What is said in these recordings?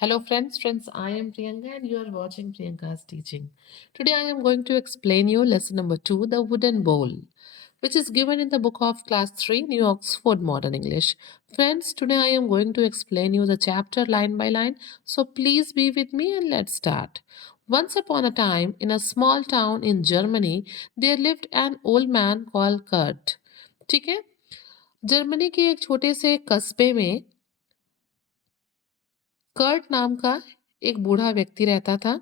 Hello friends, I am Priyanka and you are watching Priyanka's teaching. Today I am going to explain you lesson number 2, the wooden bowl, which is given in the book of class 3, New Oxford Modern English. Friends, today I am going to explain you the chapter line by line, so please be with me and let's start. Once upon a time, in a small town in Germany, there lived an old man called Kurt. ठीक है? Germany के एक छोटे से कस्बे में Kurt नाम का एक बूढ़ा व्यक्ति रहता था.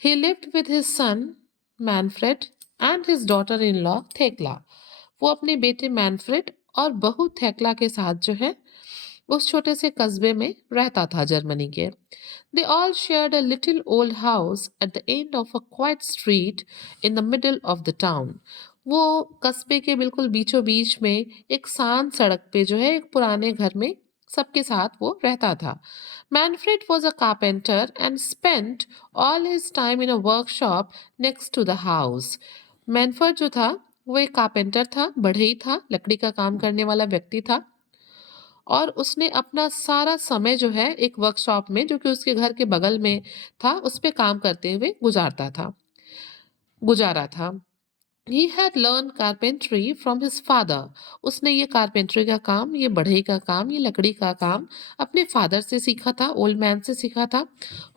He lived with his son Manfred and his daughter-in-law थेक्ला. वो अपने बेटे मैनफ्रेड और बहू थेक्ला के साथ जो है उस छोटे से कस्बे में रहता था जर्मनी के. They all shared a little old house at the end of a quiet street in the middle of the town. वो कस्बे के बिल्कुल बीचों बीच में एक शांत सड़क पे जो है एक पुराने घर में सबके साथ वो रहता था. Manfred was a carpenter and spent all his time in a workshop next to the house. मैनफर्ड जो था वो एक कारपेंटर था, बढ़ई था, लकड़ी का काम करने वाला व्यक्ति था और उसने अपना सारा समय जो है एक वर्कशॉप में जो कि उसके घर के बगल में था उस पे काम करते हुए गुजारा था. He had learned carpentry from his father. उसने ये कारपेंट्री का काम, ये बढ़ई का काम, ये लकड़ी का काम अपने फादर से सीखा था, ओल्ड मैन से सीखा था,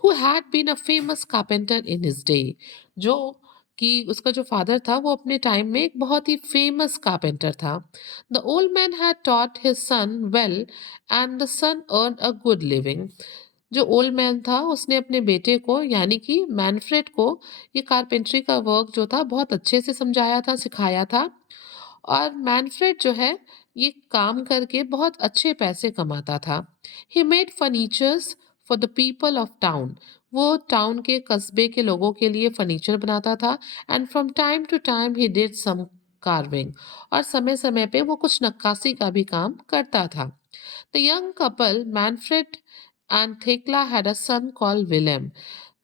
who had been a famous carpenter in his day. जो कि उसका जो फादर था वो अपने टाइम में एक बहुत ही फेमस कारपेंटर था. The old man had taught his son well and the son earned a good living. जो ओल्ड मैन था उसने अपने बेटे को यानी कि मैनफ्रेड को ये कारपेंट्री का वर्क जो था बहुत अच्छे से समझाया था, सिखाया था और मैनफ्रेड जो है ये काम करके बहुत अच्छे पैसे कमाता था. He made furnitures for the people of town. वो टाउन के कस्बे के लोगों के लिए फर्नीचर बनाता था and from time to time he did some carving. और समय समय पे वो कुछ नक्काशी का भी काम करता था. The young couple Manfred and Thekla had a son called Willem.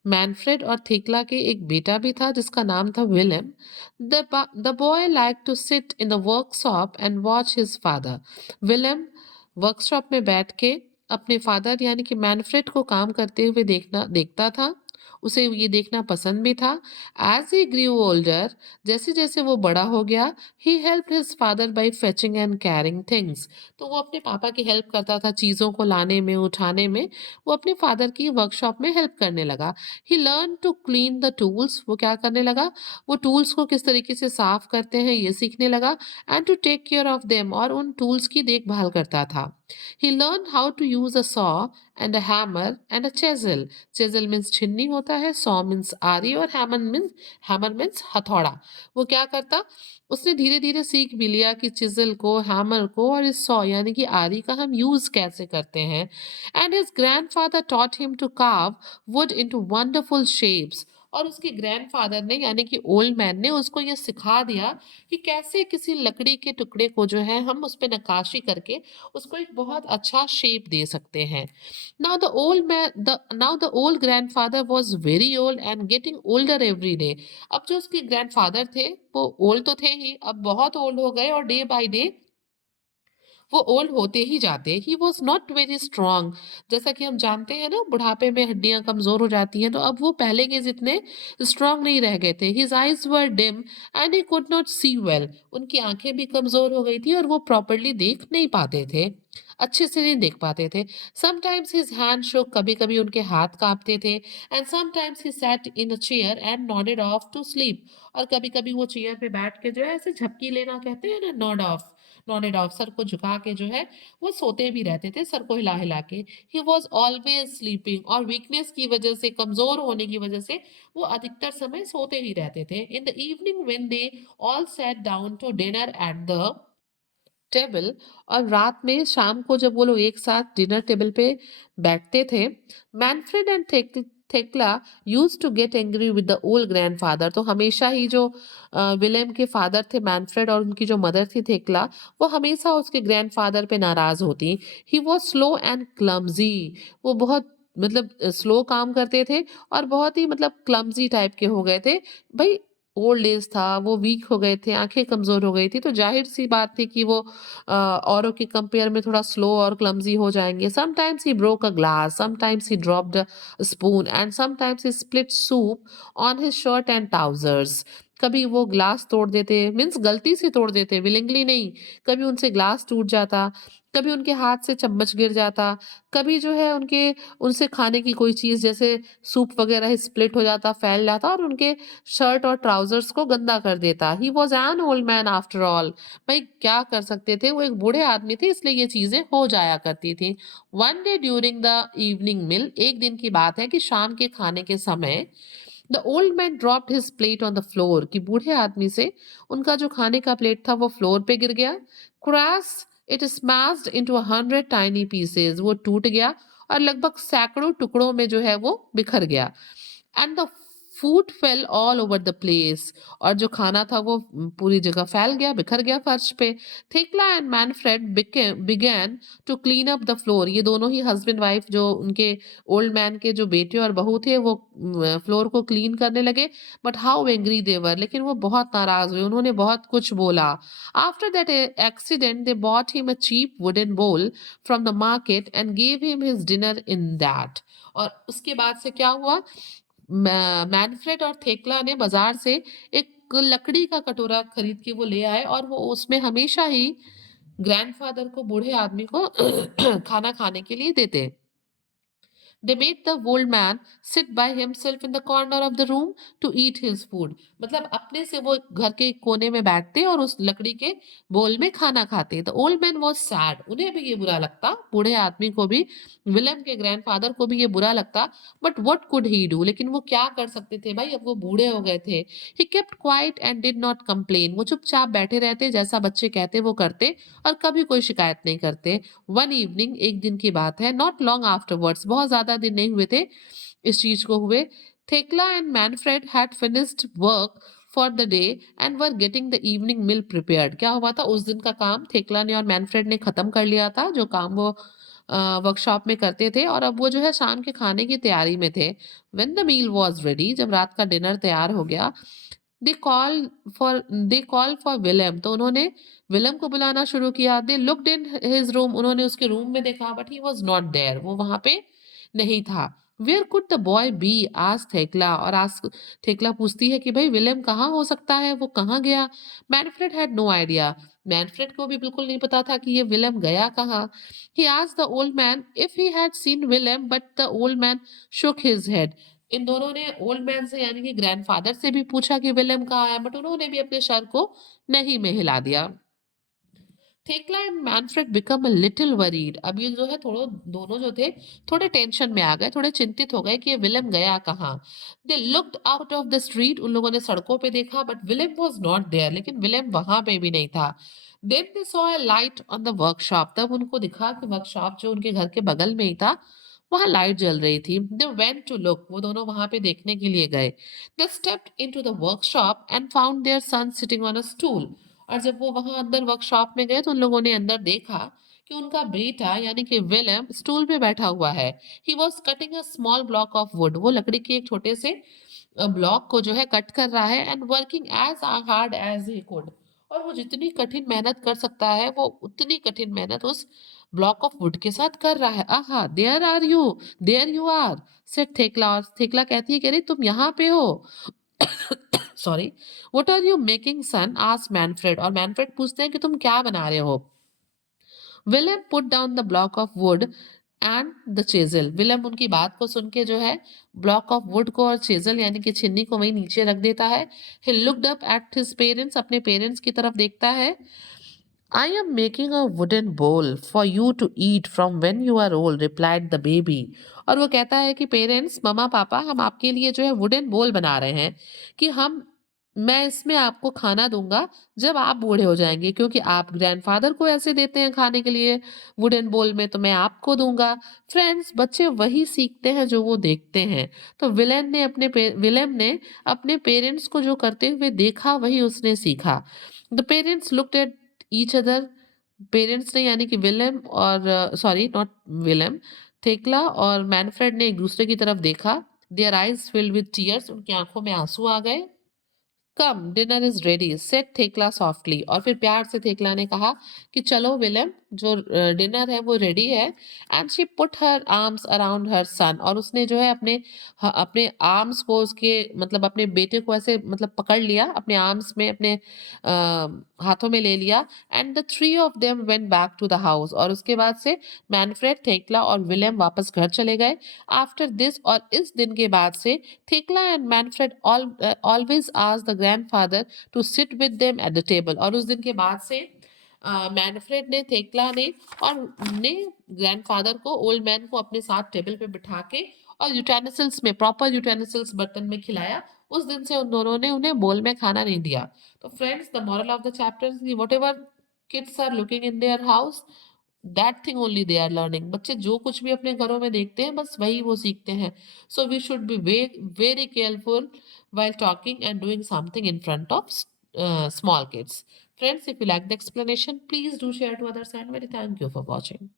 Manfred और थेक्ला के एक बेटा भी था जिसका नाम था Willem. The boy like to sit in the workshop and watch his father. Willem workshop में बैठ के अपने फादर यानी कि मैनफ्रेड को काम करते हुए देखता था. उसे ये देखना पसंद भी था. एज ही ग्रीव ओल्डर, जैसे जैसे वो बड़ा हो गया, he help his father by fetching and carrying things. तो वो अपने पापा की हेल्प करता था चीज़ों को लाने में, उठाने में. वो अपने फादर की वर्कशॉप में हेल्प करने लगा. He learn to clean the tools. वो क्या करने लगा, वो टूल्स को किस तरीके से साफ करते हैं ये सीखने लगा. And to take care of them, और उन टूल्स की देखभाल करता था. He learn how to use a saw and a hammer and a chisel. Chisel means छिन्नी होता है, सॉ मीन्स आरी और हैमर मीन्स हथौड़ा. वो क्या करता, उसने धीरे धीरे सीख भी लिया कि चिजल को, हैमर को और इस सॉ यानी कि आरी का हम यूज कैसे करते हैं. And his grandfather taught him to carve wood into wonderful shapes. और उसके ग्रैंडफादर ने यानी कि ओल्ड मैन ने उसको ये सिखा दिया कि कैसे किसी लकड़ी के टुकड़े को जो है हम उस पे नक्काशी करके उसको एक बहुत अच्छा शेप दे सकते हैं. Now the old grandfather was very old and getting older every day. अब जो उसके ग्रैंडफादर थे वो ओल्ड तो थे ही, अब बहुत ओल्ड हो गए और डे बाय डे वो ओल्ड होते ही जाते. ही वॉज नॉट वेरी स्ट्रांग. जैसा कि हम जानते हैं ना बुढ़ापे में हड्डियां कमजोर हो जाती हैं, तो अब वो पहले के जितने स्ट्रांग नहीं रह गए थे. His eyes were dim and he could not see well. उनकी आंखें भी कमजोर हो गई थी और वो प्रॉपरली देख नहीं पाते थे, अच्छे से नहीं देख पाते थे. समटाइम्स हिज हैंड शोक. कभी कभी उनके हाथ कांपते थे. And sometimes he sat in a chair and nodded off to sleep. और कभी कभी वो चेयर पे बैठ के जो है ऐसे झपकी लेना कहते हैं ना, नॉडेड ऑफ, सर को झुका के जो है वो सोते भी रहते थे, सर को हिला हिला के. He was always sleeping. और वीकनेस की वजह से, कमजोर होने की वजह से वो अधिकतर समय सोते ही रहते थे. In the evening when they all sat down to dinner at the table. और रात में शाम को जब वो लोग एक साथ डिनर टेबल पे बैठते थे, Manfred and Thekla use to get angry with the old grandfather. तो हमेशा ही जो विलेम के फादर थे मैनफ्रेड और उनकी जो मदर थी थेक्ला, वो हमेशा उसके ग्रैंडफादर पे नाराज होती. He was slow and clumsy. वो बहुत मतलब स्लो काम करते थे और बहुत ही मतलब क्लमजी टाइप के हो गए थे. भाई ओल्ड एज था, वो वीक हो गए थे, आँखें कमज़ोर हो गई थी, तो ज़ाहिर-सी बात थी कि वो औरों के कंपेयर में थोड़ा स्लो और क्लमज़ी हो जाएँगे। Sometimes he broke a glass, sometimes he dropped a spoon and sometimes he spilled soup on his shirt and trousers. कभी वो ग्लास तोड़ देते, मीन्स गलती से तोड़ देते, विलिंगली नहीं। कभी उनसे ग्लास टूट जाता, कभी उनके हाथ से चम्मच गिर जाता, कभी जो है उनसे खाने की कोई चीज़ जैसे सूप वग़ैरह स्प्लिट हो जाता, फैल जाता और उनके शर्ट और ट्राउज़र्स को गंदा कर देता। He was an old man after all. भाई क्या कर सकते थे? वो एक बूढ़े आदमी थे इसलिए ये चीज़ें हो जाया करती थी। One day during the evening meal एक दिन की बात है कि शाम के खाने के समय the old man dropped his plate on the floor कि बूढ़े आदमी से उनका जो खाने का प्लेट था वो फ्लोर पे गिर गया। Crash it smashed into 100 tiny pieces वो टूट गया और लगभग सैकड़ों टुकड़ों में जो है वो बिखर गया। And the food fail all over the place और जो खाना था वो पूरी जगह फैल गया, बिखर गया फर्श पे। Thekla and Manfred began to clean up the floor. ये दोनों ही हस्बैंड वाइफ जो उनके ओल्ड मैन के जो बेटे और बहू थे वो फ्लोर को क्लीन करने लगे। बट हाउ एंग्री देवर, लेकिन वो बहुत नाराज हुए, उन्होंने बहुत कुछ बोला। After that accident they bought him a cheap wooden bowl from the market and gave him his dinner in that. और उसके बाद से क्या हुआ, मैनफ्रेड और थेक्ला ने बाजार से एक लकड़ी का कटोरा खरीद के वो ले आए और वो उसमें हमेशा ही ग्रैंडफादर को, बूढ़े आदमी को खाना खाने के लिए देते। They made the old man sit by himself in the corner of the room to eat his food. मतलब अपने से वो घर के कोने में बैठते और उस लकड़ी के बोल में खाना खाते। The old man was sad. उन्हें भी ये बुरा लगता, बूढ़े आदमी को भी, विलियम के ग्रैंडफादर को भी ये बुरा लगता। But what could he do? लेकिन वो क्या कर सकते थे भाई, अब वो बूढ़े हो गए थे। He kept quiet and did not complain. वो चुपचाप बैठे रहते, जैसा बच्चे कहते वो करते और कभी कोई शिकायत नहीं करते। वन इवनिंग एक दिन की बात है, नॉट लॉन्ग आफ्टरवर्ड्स, बहुत ज्यादा दिन नहीं हुए थे इस चीज को हुए। Thekla and Manfred had finished work for the day and were getting the evening meal prepared. क्या हुआ था, उस दिन का काम थेक्ला ने और मैनफ्रेड ने खत्म कर लिया था, जो काम वो वर्कशॉप में करते थे, और अब वो जो है शाम के खाने की तैयारी में थे। When the meal was ready, जब रात का डिनर तैयार हो गया, they call they call for William, तो उन्होंने विलियम को बुलाना शुरू किया। They looked in his room, उन्होंने उसके रूम में देखा, but he was not there, वो वहां पे नहीं था। Where could the boy be, आज थेक्ला, और आज थेक्ला पूछती है कि भाई विलियम कहाँ हो सकता है, वो कहाँ गया। Manfred had no idea, Manfred को भी बिल्कुल नहीं पता था कि ये विलियम गया कहाँ। He asked the old man if he had seen William, but the old man shook his head. इन दोनों ने ओल्ड मैन से यानी कि ग्रैंडफादर से भी पूछा कि विलियम कहाँ है, बट उन्होंने भी अपने सर को नहीं में हिला दिया। थेक्ला and Manfred become a little worried. अब ये जो है थोड़ो दोनों जो थे थोड़े टेंशन में आ गए, थोड़े चिंतित हो गए कि ये विलियम गया कहाँ। They looked out of the street, उन लोगों ने सड़कों पे देखा, but William was not there, लेकिन विलियम वहां पे भी नहीं था। Then they saw a light on the workshop, तब उनको दिखा कि वर्कशॉप जो उनके घर के बगल में ही था वहां लाइट जल रही थी। दे वेंट टू लुक, वो दोनों वहां पे देखने के लिए गए। They stepped into the workshop and found their son sitting on a stool. और जब वो वहां अंदर वर्कशॉप में गए तो उन लोगों ने अंदर देखा कि उनका बेटा यानी कि विलियम स्टूल पे बैठा हुआ है। He was cutting a small block of would, वो लकड़ी के एक छोटे से ब्लॉक को जो है कट कर रहा है, and working as hard as he could. और वो जितनी कठिन मेहनत कर सकता है वो उतनी कठिन मेहनत उस ब्लॉक ऑफ वुड के साथ कर रहा है। Aha, there you are, said Thekla. और थेक्ला कहती है कि अरे तुम यहाँ पे हो। Sorry, what are you making son, asked Manfred. और मैनफ्रेड पूछते हैं कि तुम क्या बना रहे हो। William put down the block of wood and the chisel. William उनकी बात को सुन के जो है ब्लॉक ऑफ वुड को और चेजल यानी कि छिन्नी को वहीं नीचे रख देता है। He looked up at his parents, अपने पेरेंट्स की तरफ देखता है। I am making a wooden bowl for you to eat from when you are old, replied the baby. और वो कहता है कि पेरेंट्स, ममा पापा, हम आपके लिए जो है वुडन बोल बना रहे हैं कि मैं इसमें आपको खाना दूंगा जब आप बूढ़े हो जाएंगे, क्योंकि आप ग्रैंडफादर को ऐसे देते हैं खाने के लिए वुडन बोल में, तो मैं आपको दूंगा। फ्रेंड्स, बच्चे वही सीखते हैं जो वो देखते हैं। तो विलेम ने अपने पेरेंट्स को जो करते हुए देखा वही उसने सीखा। The parents looked at each other, parents ने यानी कि विलियम और सॉरी नॉट विलियम, थेक्ला और मैनफ्रेड ने एक दूसरे की तरफ देखा। Their eyes filled with tears, उनकी आंखों में आंसू आ गए। Come dinner is ready said Thekla softly. और फिर प्यार से थेकला ने कहा कि चलो विलियम, जो डिनर है वो रेडी है। And she put her arms around her son, और उसने जो है अपने आर्म्स को उसके मतलब अपने बेटे को ऐसे मतलब पकड़ लिया अपने आर्म्स में, अपने हाथों में ले लिया। And the three of them went back to the house, और उसके बाद से मैनफ्रेड, थेकला और विलियम वापस घर चले गए। आफ्टर दिस, और इस दिन के बाद से Thekla and Manfred always asked the grandfather to sit with them at the table। और उस दिन के बाद से मैनफ्रेड ने, थेकला ने और ने ग्रैंडफादर को, ओल्ड मैन को अपने साथ टेबल पे बिठा के और यूटेंसिल्स में, प्रॉपर यूटेंसिल्स बर्तन में खिलाया। उस दिन से उन दोनों ने उन्हें बोल में खाना नहीं दिया। तो friends, the moral of the chapter, whatever kids are looking in their house, that thing only they are learning. बच्चे जो कुछ भी अपने घरों में देखते हैं बस वही वो सीखते हैं। So we should be very careful while talking and doing something in front of small kids. Friends, if you like the explanation, please do share to others, and very thank you for watching.